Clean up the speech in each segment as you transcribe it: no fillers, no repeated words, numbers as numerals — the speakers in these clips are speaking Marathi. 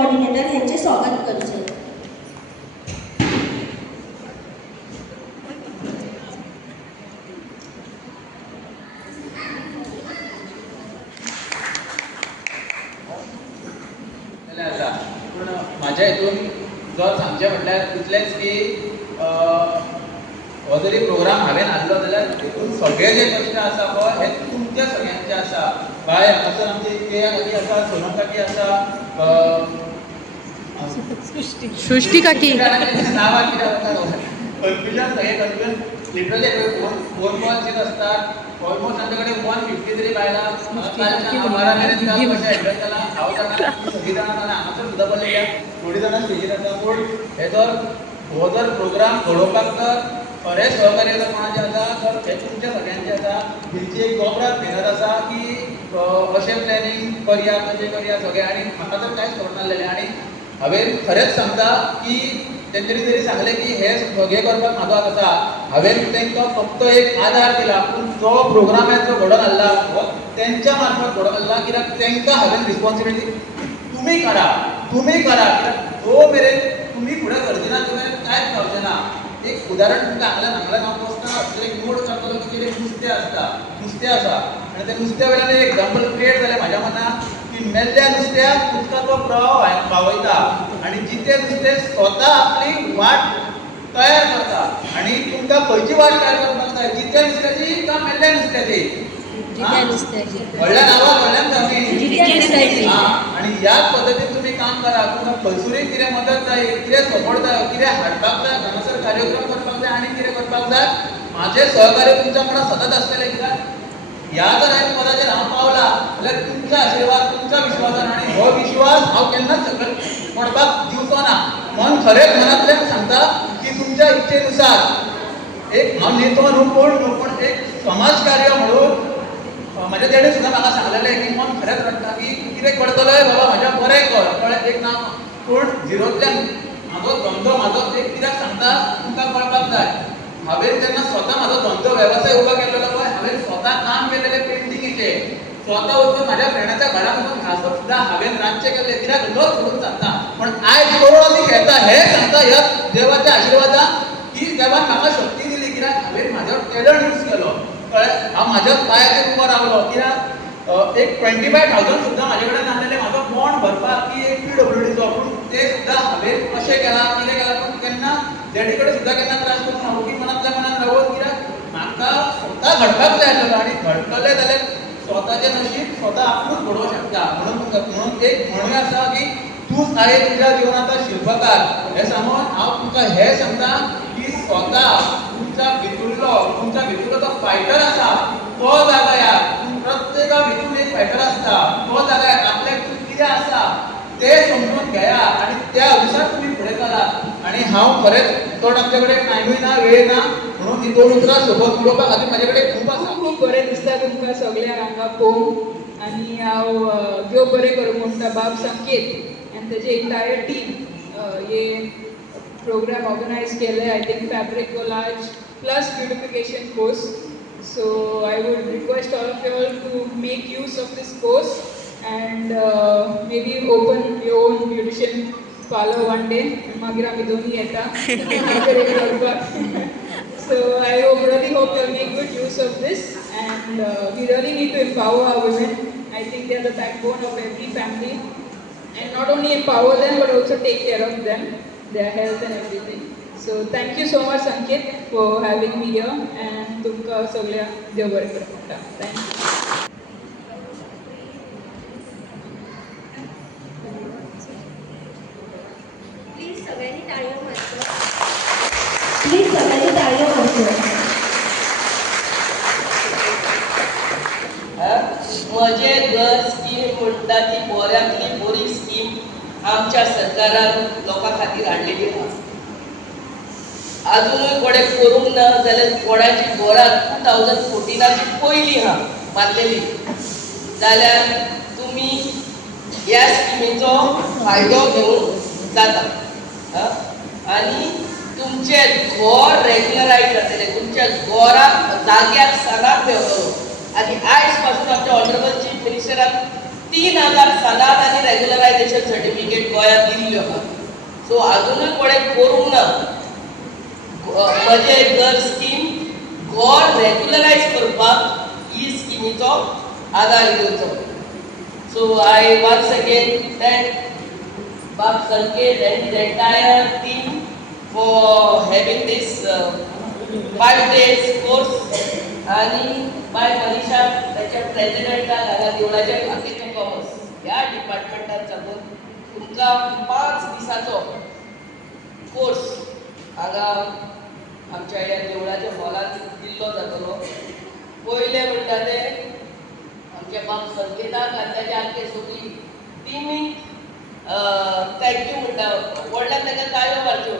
कोऑर्डिनेटर यांचे स्वागत करचे. पूण म्हाज्या हितून जो सांगचें म्हटल्यार इतलेंच की हो जरी प्रोग्राम हांवें हाडलो जाल्यार हितून सगळे जे कश्ट आसा पळय हे तुमच्या सगळ्यांचे आसा. भायर हांगासर आमची केया काकी आसा, सोनम काकी आसा, सृष्टी काकी नांवां कितें आसता कन्फ्युजन सगळें कन्फ्युजन लिटरली फोन कॉल जीत असतात. ऑलमोस्ट आमचे कडेन 150 तरी बायलां बारा मेरेन काम कशें हँडल केलां. हांव जाणा सगळीं जाणां जाणा हांगासर सुद्दां पडलेल्या थोडीं जाणां स्टेजीर आसा. पूण हो जर प्रोग्राम घडोवपाक जर खरें सहकार्य जर कोणाचें आसा तर हे तुमच्या सगळ्यांचें आसा. हिची एक गोबरात मेहनत आसा की अशें प्लॅनिंग करया तशें करया सगळें. आनी म्हाका तर कांयच खबर नासलेलें. आनी हांवें खरेंच सांगता की तेंच्यांनी तरी सांगलें की हे सगळें करपाक म्हाजो आसा. हांवें तांकां फक्त एक आदार दिला. पूण जो प्रोग्राम जो घडोवन हाडला हो तेंच्या मार्फत घडोवन हाडला. कित्याक तांकां हांवें रिस्पॉन्सिबिलिटी तुमी करा कित्याक जो मेरेन तुमी फुडें करचे ना तो मेरेन कांयच जावचें ना. एक उदाहरण तुमकां हांगल्यान हांव बसता नोट करतलो की कितें नुस्तें आसा आनी त्या नुस्त्या वेळार एक एग्जाम्पल क्रिएट जालें म्हाज्या मनान की मेल्ल्या नुस्त्याक उदकाचो प्रवाह पावयता आनी जितें नुस्तें स्वता आपली वाट तयार करता. आनी तुमकां खंयची वाट तयार करपाक जाय, जित्या नुस्त्याची काय मेल्ल्या नुस्त्याची? व्हडल्या नांवां व्हडल्यान जावची. आनी ह्याच पद्दतीन तुमी काम करा. तुमकां खंयसरूय कितें मदत जाय, कितें सपोर्ट जाय, कितें हाडपाक जाय, हांगासर कार्यक्रम करपाक जाय आनी कितें करपाक जाय, म्हाजें सहकार्य तुमच्या वांगडा सतत आसतलें. कित्याक ह्या जर हांवें पदाचेर हांव पावला जाल्यार तुमच्या आशिर्वाद तुमच्या विश्वासान. आनी हो विश्वास हांव केन्नाच पडपाक दिवचो ना. मन खरेंच मनांतल्यान सांगता की तुमच्या इच्छेनुसार एक हांव नेतो न्हू पूण एक समाजकार्य म्हणून म्हाज्या तेणें सुद्दां म्हाका सांगलेलें की मन खरेंच रडटा की कितें करतलोय बाबा म्हाज्या बरें कर कळ्ळें. एक नांव पूण झिरोंतल्यान म्हाजो धंदो म्हाजो एक कित्याक सांगता तुमकां कळपाक जाय. हांवें तेन्ना स्वता म्हाजो धंदो वेवसाय उबो केल्लो पळय हांवें स्वता काम केलेलें पेंटिंगेचें. स्वता वचून म्हाज्या फ्रेंडाच्या घरा वचून घासप सुद्दां हांवें रातचें केल्लें. कित्याक लज सोडूंक जाता. पूण आयज करोडांनी खेळटा हें सांगता ह्या देवाच्या आशिर्वादान की देवान म्हाका शक्ती दिली. कित्याक हांवें म्हाजो टॅलंट यूज केलो कळ्ळें. हांव म्हाज्याच पांयाचेर उबो रावलो. कित्याक एक 25,000 सुद्दां म्हाजे कडेन नासलेलें म्हाजो बॉन्ड भरपाक की एक PWDचो. पूण तें सुद्दां हांवें कशें केलां कितें केलां पूण केन्ना डॅडी कडेन सुद्दां केन्ना त्रास करून हांव की मनांतल्या मनान रावत. कित्याक म्हाका स्वता घडपाक जाय आसलेलो आनी घडटलें जाल्यार स्वताचें नशीब स्वता आपूण घडोवंक शकता. म्हणून एक म्हणूय आसा की तूंच आयज तुज्या जिवनाचो शिल्पकार. हें सांगून हांव तुमकां हें सांगता की स्वता तुमच्या भितरलो जो फायटर आसा तो जागायार. प्रत्येका भितून एक फायटर आसता. तो जागायार आपल्याक कितें आसा तें समजून घेया आनी त्या अनुसार तुमी फुडें चलात. आनी हांव खरेंच चड आमचे कडेन टायमूय ना वेळ ना म्हणून ही 2 उतरां सोबत उलोवपा खातीर म्हाजे कडेन खूब आसा. खूब बरें दिसता तुमकां सगळ्यांक हांगा पळोवन. आनी हांव देव बरें करूं म्हणटा बाब संकेत आनी तेजे एंटायर टीम हे प्रोग्राम ऑर्गनायज केले. I think fabric collage plus beautification course. So I would request all of you all to make use of this course and maybe open your own beautician parlor one day. Magir ami doni yeta. So I really hope you'll make good use of this and we really need to empower our women. I think they are the backbone of every family and not only empower them but also take care of them, their health and everything. So thank you so much Sanket for having me here and tumka सगळ्या देव बरें करूं म्हणटा. Thank you. प्लीज सगळ्यांनी टाळ्यो मारच्यो. म्हजें घर स्कीम म्हणटा ती बऱ्यांतली बरी स्कीम आमच्या सरकारान लोकां खातीर हाडलेली आसा. अजूनय कोणे करूंक ना जाल्यार कोणाची घरां 2014ची पयलीं हा बांदलेली जाल्यार तुमी ह्या स्किमीचो फायदो घेवंक जाता. आनी तुमचें घर रेग्युलरायज जातलें. तुमच्या घराक जाग्याक सनाक देंवतलो. आनी आयज पासून आमच्या ऑनरेबल चीफ मिनिस्टरान 3,000 सनात आनी रेग्युलरायझेशन सर्टिफिकेट गोंयांत दिल्ल्यो आहा. सो अजूनय कोणें करूंक ना. म्हजे घर स्कीम घर रेग्युलरायज करपाक ही स्किमीचो आधार घेवचो. So I once again thank बाब Sanket and the entire team for having this 5 days course आणि बाय मनीषा त्याच्या प्रेसिडेंटाक हांगा देवळाच्या खातीर कॉमर्स ह्या डिपार्टमेंटान साकून तुमकां 5 दिसाचो कोर्स हांगा आमच्या ह्या देवळाच्या हॉलांत दिल्लो जातलो. पयले म्हणटा ते आमच्या बाब संकेताक आनी ताच्या आख्खे सगळी टिमीक थँक्यू म्हणटा. व्हडल्यान ताका ताळयो मारच्यो.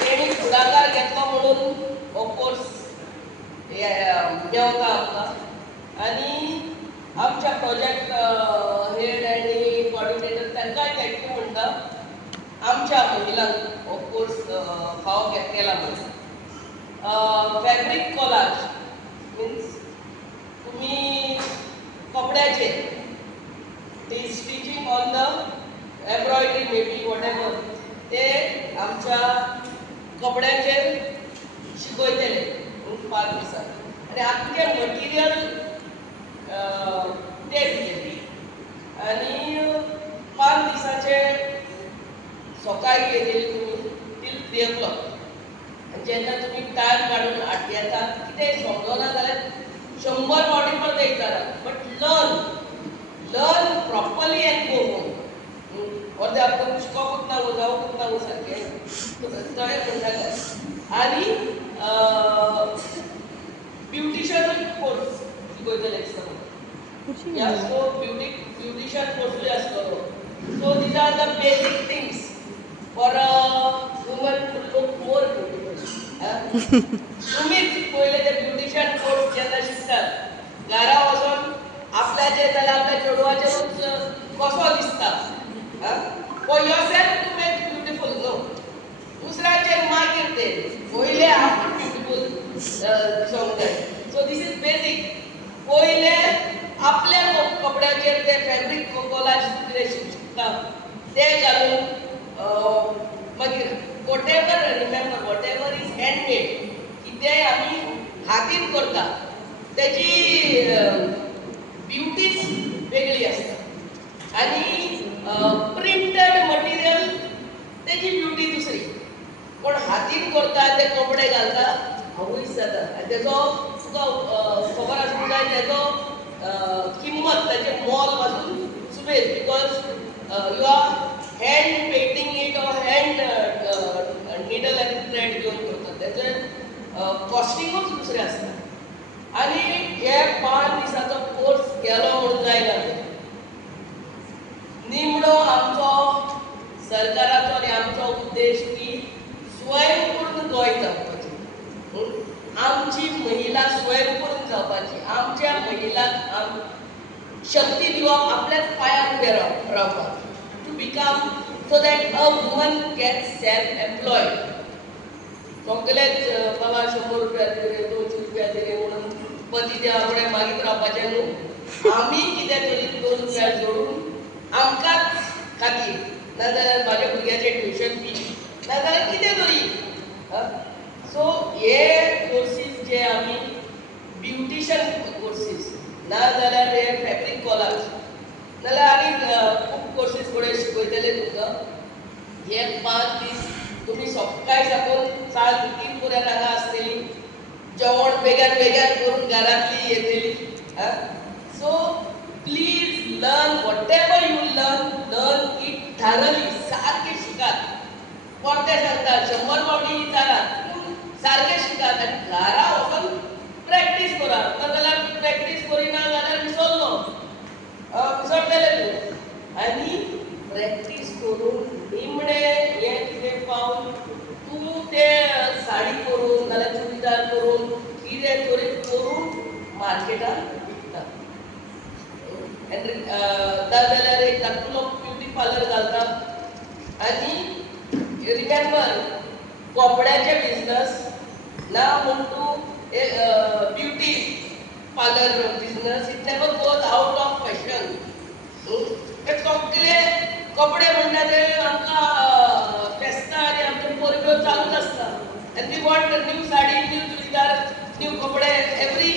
तेणी फुडाकार घेतलो म्हणून हो कोर्स मेवता आमकां. आनी आमच्या प्रोजेक्ट हेड आनी कॉर्डिनेटर तांकांय थँक्यू म्हणटा. आमच्या महिलांक हो कोर्स फावो केला म्हणून. फॅब्रीक कॉलाज मिन्स तुमी कपड्याचेर stitching on the embroidery maybe whatever ते आमच्या कपड्याचेर शिकयतले 5 दिसांक. आनी आख्खे मटिरियल ते दिलेली. आनी 5 दिसाचे सकाळी येतली तुमी टील 3 o'clock. आनी जेन्ना तुमी टायम काडून येता कितेंय समजना जाल्यार 100 फावटी परत येता. But learn properly and go home. अर्दे आमकां शिकोवंकूच ना जावंकूच ना सारकें थोडे म्हणटाले. आनी ब्युटिशियन कोर्स शिकयतले दिसता. सो ब्युटिशियन कोर्सूय आसतलो. So these are the basic things for a woman to look more beautiful. तुमीच पयले ते ब्युटिशियन कोर्स जेन्ना शिकतात घरा वचून आपल्याचेर जाल्यार आपल्या चेडवाचेरूच कसो दिसता. For yourself to make beautiful नो. दुसऱ्याचेर मागीर ते पयले आपूण ब्युटिफूल दिसोंक जाय. सो दीस इज बेसीक. पयले आपल्या कपड्याचेर ते फॅब्रीक कॉलाज कितें शिकता ते घालून मागीर what ever remember what ever is handmade कितेंय आमी हातीन करता तेची ब्युटीच वेगळी आसता. आनी प्रिंटेड मटिरियल तेजी ब्युटी दुसरी. पण हातीन करता ते कपडे घालता हांवूच जाता. आनी तेजो तुका खबर आसूंक जाय तेजो किंमत तेजें मोल पासून सुबेज because you are hand painting it or hand needle आनी थ्रेड घेवन करता तेजें कॉस्टिंगूच दुसरें आसता. आनी हे 5 दिसाचो कोर्स केलो म्हणून जायना. निमणो आमचो सरकाराचो आनी आमचो उद्देश की स्वयंपूर्ण गोंय जावपाचें. आमची महिला स्वयंपूर्ण जावपाची. आमच्या महिलांक शक्ती दिवप आपल्याच पांयार उबे रावपाक. To become so that a woman gets self employed. सगळेच बाबा 100 रुपया दिले 200 रुपया दिले म्हणून पती देवा कडेन मागीत रावपाचें न्हू. आमी कितें तरी 2 रुपया जोडून आमकांच खातीर नाजाल्यार म्हाज्या भुरग्याचें ट्युशन फी नाजाल्यार कितें तरी. सो हे कोर्सीस जे आमी ब्युटिशियन कोर्सीस नाजाल्यार हे फॅब्रीक कॉलाज नाजाल्यार आनी खूब कोर्सीस फुडें शिकयतले तुमकां. हे 5 दीस तुमी सकाळी साकून सांज 3 पर्यंत हांगा आसतली. जेवण बेगीन करून घरांतली येतली. So please learn whatever you learn it थारली. सारकें शिकात. परते सांगता 100 फावटी विचारात पूण सारकें शिकात आनी घरा वचून प्रॅक्टीस करात. नाजाल्यार प्रॅक्टीस करिना जाल्यार विसरतले तूं. आनी प्रॅक्टीस करून निमणे हें कितें पावून तूं तें साडी करून नाल्यार चुडीदार करून कितें तरी करून मार्केटान विकता. नाजाल्यार एक धाकटुलो ब्युटी पार्लर घालता. आनी रिमेंबर कपड्याचे बिजनस ना म्हूण तूं beauty parlor business, it never goes out of fashion. ते सगळे कपडे म्हणटा ते आमकां फेस्तां आनी आमचे परब्यो चालूच आसता. And we want a new sari, new churidar, new कपडे every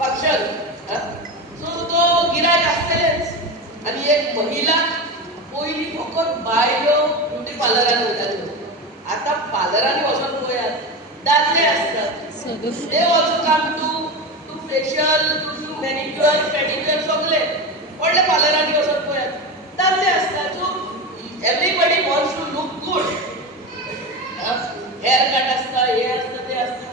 function. So तो गिरायक आसतलेच. आनी एक महिला पयलीं फकत बायलो ब्युटी पार्लरान वयताल्यो. आतां पार्लरांनी वचोन पळयात दादले आसतात. They also come to facial, to manicure, pedicure सगळे व्हडले पार्लरांनी वचोन पळयात दादले आसतात. So everybody wants to look good. Hair cut आसता, हे आसता, ते आसता.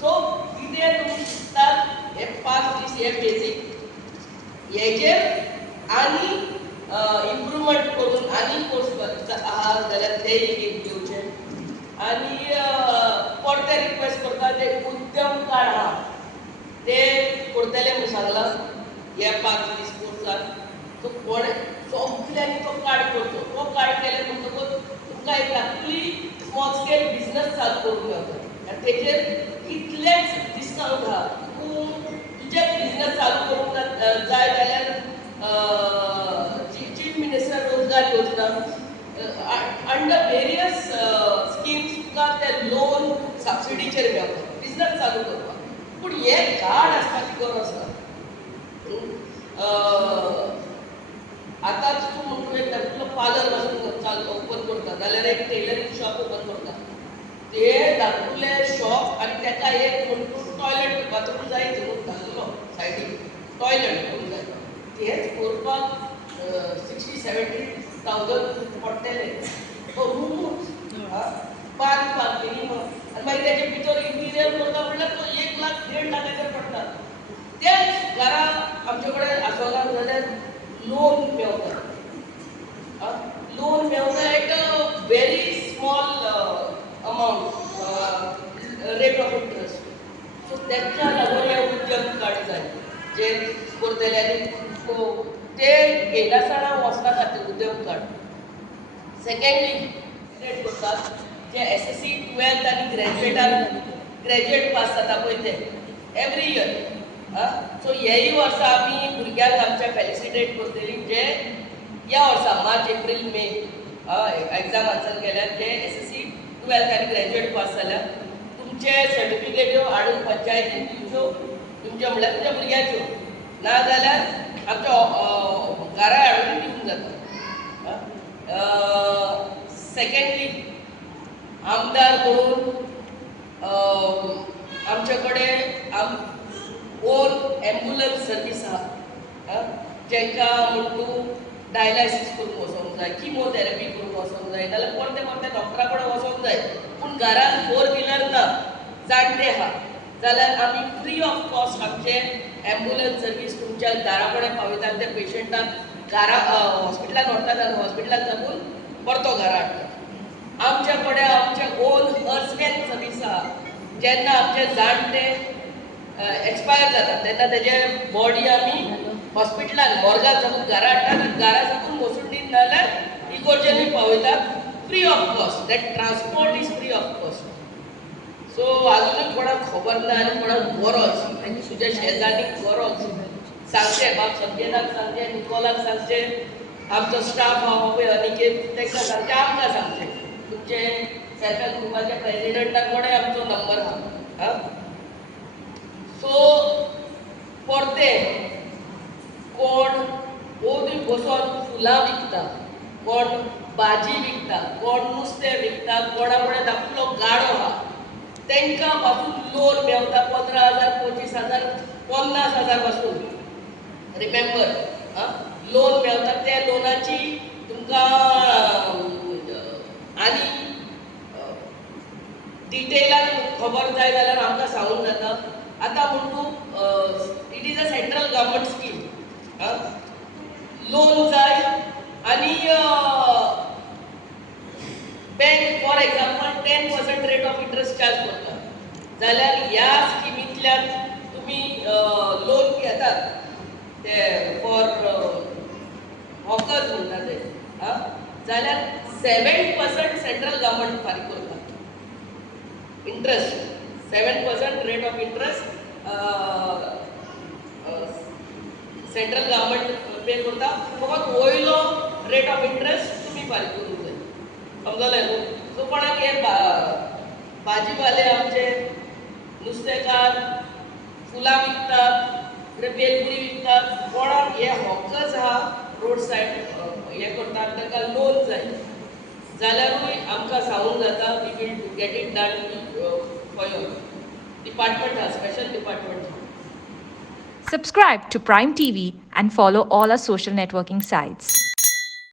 सो कितें तुमी शिकतात हे 5 दीस हे बेसीक हेचेर आनी इम्प्रुवमेंट करून आनी कोर्स आहा जाल्यार ते घेवचे. आनी परते रिक्वेस्ट करता ते उद्यम कार्ड आहा ते करतले म्हणून सांगलां हे 5 दीस कोर्सान. सो कोणे सगल्यांनी तो कार्ड करचो. तो कार्ड केले म्हणटकूच तुमकां एक धाकटुली स्मॉल स्केल बिझनेस चालू करूंक मेळटा. आनी तेजेर कितलेच डिस्कावंट आहा. तूं तुजे बिझनेस चालू करूंक जाय जाल्यार चीफ मिनिस्टर रोजगार योजना अंडर वेरियस स्किम्स तुका ते लोन सबसिडीचेर मेळटा बिझनेस चालू करपाक. पूण हे कार्ड आसपाची गरज ना. आतांच तूं म्हणून एक धाकटुलो पार्लर वचून ओपन करता जाल्यार एक टेलरींग शॉप ओपन करता. ते धाकटुले शॉप आनी ताका एक म्हणून टॉयलेट बाथरूम जाय न्हू धाकटुलो सायडीक टॉयलेट करूंक जाय. तेच करपाक 60-70,000 पडटले. तो रूमूच 5 मिनिमम. आनी मागीर तेजे भितर इंटिरियर करता म्हणल्यार तो 1 लाख 1.5 लाखाचेर पडटा. तेच घरा आमचे कडेन आसोना जाल्यार लोन मेळटा. लोन मेळटा at a very small amount rate of interest. So तेच्या लागून हे उद्यम कार्ड जाय जे करतले आनी ते घेयनासतना वचना खातीर उद्यम कार्ड. सेकेंडली ग्रेड करतात जे SSC 12th आनी ग्रॅज्युएट पास जाता पळय ते एवरी इयर. सो हेय वर्सा आमी भुरग्यांक आमच्या फेलिसिटेट करतली जे ह्या वर्सा मार्च एप्रील मे एग्जाम आन्सर केल्यार जे SSC 12th आनी ग्रॅज्युएट पास जाल्यार तुमचे सर्टिफिकेट्यो हाडून पंचायतीन दिवच्यो तुमच्या म्हणल्यार तुमच्या भुरग्यांच्यो ना जाल्यार आमच्या घरा हाडून दिवंक जाता. सेकेंडली आमदार करून आमचे कडेन ओन एम्ब्युलन्स सर्वीस आहा जेंकां म्हणून डायलायसीस करून वचोंक जाय, किमोथेरपी करून वचोंक जाय नाल्यार परते डॉक्टरा कडेन वचोंक जाय पूण घरांत 4 व्हिलर ना जाणटे आहा जाल्यार आमी फ्री ऑफ कॉस्ट आमचे एम्ब्युलन्स सर्वीस तुमच्या दारा कडेन पावयतात. ते पेशंटाक घरा हॉस्पिटलान व्हरतात आनी हॉस्पिटलान साकून परतो घरा हाडटात. आमचे कडेन आमचे ओन हर्समेन सर्वीस आहा. जेन्ना आमचे जाणटे एक्सपायर जातात तेन्ना तेजे बॉडी आमी हॉस्पिटलान मॉर्गान साकून घरा हाडटात आनी घरा साकून मोसुंडीन नाल्यार इगोर्जेनी पावयतात free of cost. That transport is free of cost. So आजुनूय कोणाक खबर ना आनी कोणाक गरज आनी तुज्या शेजारीक गरज सांगचें बाब सत्यनाक सांगचें निकोलाक सांगचें आमचो स्टाफ आहा पळय अनिकेत तांकां सांगचें आमकां सांगचें तुमचे सेल्फ हेल्प ग्रुपाच्या प्रेजिडेंटाक कोणें आमचो नंबर आहा. सो परते कोण ओदी बसोन फुलां विकता, कोण भाजी विकता, कोण नुस्तें विकता, कोणा कडेन धाकटुलो गाडो आहा तांकां पासून लोन मेळटा 15,000, 25,000, 50,000 पासून. रिमेंबर लोन मेळटा. त्या लोनाची तुमकां आनी डिटेलान खबर जाय जाल्यार आमकां सांगूंक जाता. आतां म्हणून it is a central government scheme. Loan जाय आनी bank for example 10% rate of interest charge करता जाल्यार ह्या स्किमींतल्यान तुमी लोन घेतात ते फॉर हॉकर्स म्हणटा ते जाल्यार 7% सेंट्रल गव्हर्मेंट फारीक करता interest. 7% rate of interest central government pay करता फकत वयलो रेट ऑफ इंट्रस्ट तुमी फारीक करूंक जाय समजलें न्हू सो कोणाक हे भाजीपाले आमचे नुस्तेकार फुलां विकतात बेलपुरी विकतात कोणाक हे हॉकर्स आहा रोड सायड हे करतात ताका लोन जाय जाल्यारूय आमकां सांगूंक जाता we will get it done for your department हा स्पेशल डिपार्टमेंट हा Subscribe to Prime TV and follow all our social networking sites.